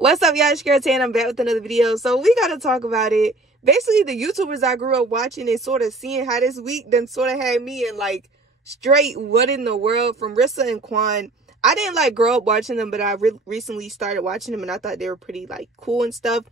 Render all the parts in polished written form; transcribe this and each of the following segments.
What's up, y'all? It's Girlz and I'm back with another video. So we gotta talk about it. Basically, the YouTubers I grew up watching and sort of seeing how this week done sort of had me in like straight what in the world from Rissa and Quan. I didn't like grow up watching them, but I recently started watching them and I thought they were pretty like cool and stuff.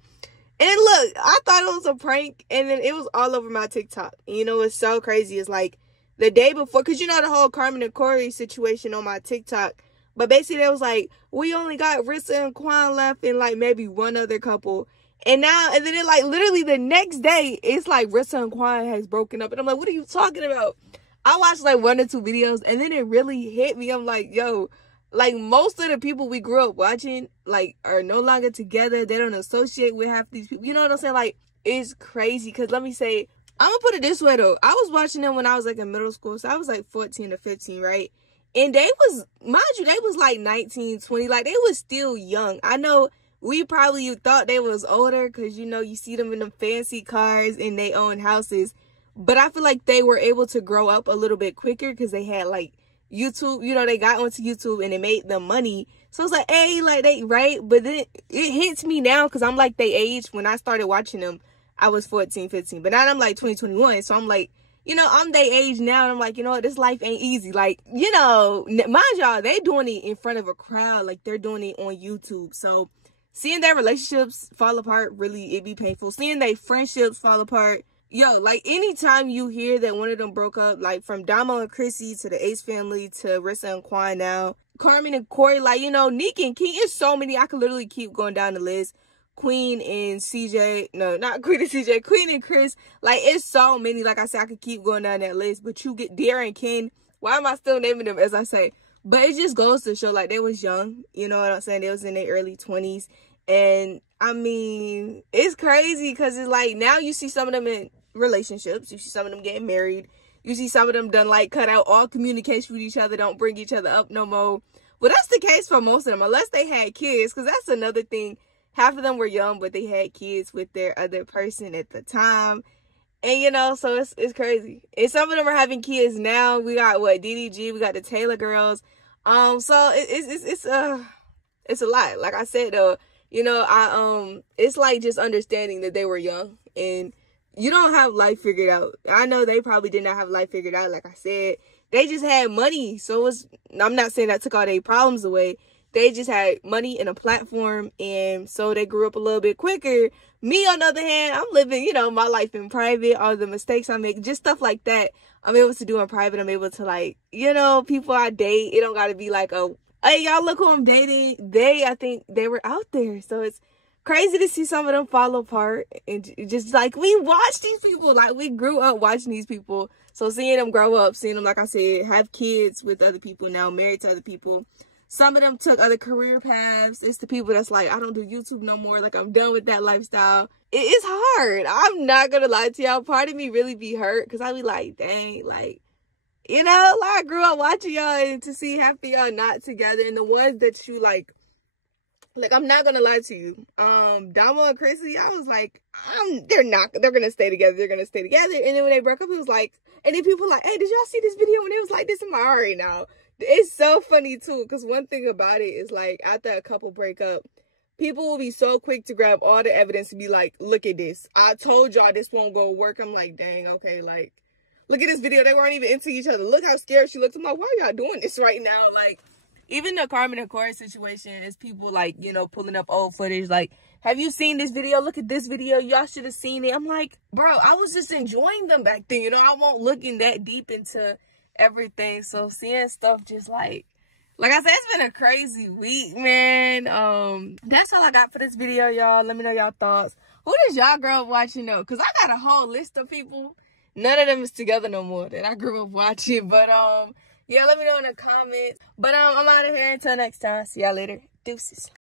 And look, I thought it was a prank and then it was all over my TikTok. And you know what's so crazy is like the day before, because you know the whole Carmen and Corey situation on my TikTok. But basically, it was like, we only got Rissa and Quan left and, like, maybe one other couple. And now, and then it, like, literally the next day, it's like Rissa and Quan has broken up. And I'm like, what are you talking about? I watched, like, 1 or 2 videos, and then it really hit me. I'm like, yo, like, most of the people we grew up watching, like, are no longer together. They don't associate with half these people. You know what I'm saying? Like, it's crazy. Because let me say, I'm going to put it this way, though. I was watching them when I was, like, in middle school. So I was, like, 14 or 15, right? And they was, mind you, they was like 19, 20. Like, they was still young. I know we probably thought they was older because, you know, you see them in them fancy cars and they own houses. But I feel like they were able to grow up a little bit quicker because they had, like, YouTube. You know, they got onto YouTube and it made them money. So it's like, hey, like, they, right? But then it hits me now because I'm, like, they age. When I started watching them, I was 14, 15. But now I'm, like, 20, 21. So I'm, like, you know, I'm their age now, and I'm like, you know what, this life ain't easy. Like, you know, mind y'all, they doing it in front of a crowd. Like, they're doing it on YouTube. So, seeing their relationships fall apart, really, it be painful. Seeing their friendships fall apart, yo, like, anytime you hear that one of them broke up, like, from Damo and Chrissy to the Ace family to Rissa and Quan now, Carmen and Corey, like, you know, Nick and King, it's so many. I could literally keep going down the list. Queen and CJ, no, not Queen and CJ, Queen and Chris, like, it's so many. Like I said, I could keep going down that list, but you get Darren and Ken. Why am I still naming them as I say? But it just goes to show, like, they was young, you know what I'm saying? They was in their early 20s, and I mean, it's crazy because it's like, now you see some of them in relationships, you see some of them getting married, you see some of them done, like, cut out all communication with each other, don't bring each other up no more. Well, that's the case for most of them, unless they had kids, because that's another thing. Half of them were young, but they had kids with their other person at the time. And, you know, so it's crazy. And some of them are having kids now. We got, what, DDG. We got the Taylor girls. So it's a lot. Like I said, though, you know, it's like just understanding that they were young. And you don't have life figured out. I know they probably did not have life figured out. Like I said, they just had money. So I'm not saying that took all their problems away. They just had money and a platform, and so they grew up a little bit quicker. Me, on the other hand, I'm living, you know, my life in private. All the mistakes I make, just stuff like that, I'm able to do in private. I'm able to, like, you know, people I date, it don't got to be like, oh, hey, y'all, look who I'm dating. I think they were out there. So it's crazy to see some of them fall apart. And just, like, we watch these people. Like, we grew up watching these people. So seeing them grow up, seeing them, like I said, have kids with other people now, married to other people. Some of them took other career paths. It's the people that's like, I don't do YouTube no more. Like, I'm done with that lifestyle. It's hard. I'm not going to lie to y'all. Part of me really be hurt because I be like, dang, like, you know, like, I grew up watching y'all and to see half of y'all not together. And the ones that you, like, I'm not going to lie to you. Damo and Chrissy, I was like, they're going to stay together. They're going to stay together. And then when they broke up, it was like, and then people were like, hey, did y'all see this video when it was like this? I'm like, I already know. It's so funny, too, because one thing about it is, like, after a couple break up, people will be so quick to grab all the evidence and be like, look at this. I told y'all this won't go work. I'm like, dang, okay, like, look at this video. They weren't even into each other. Look how scared she looked. I'm like, why are y'all doing this right now? Like, even the Carmen and Corey situation is people, like, you know, pulling up old footage. Like, have you seen this video? Look at this video. Y'all should have seen it. I'm like, bro, I was just enjoying them back then. You know, I won't looking that deep into everything. So seeing stuff just like I said, it's been a crazy week, man. That's all I got for this video, y'all. Let me know y'all thoughts. Who does y'all grow up watching though? Because I got a whole list of people. None of them is together no more that I grew up watching. But yeah, let me know in the comments. But I'm out of here until next time. See y'all later. Deuces.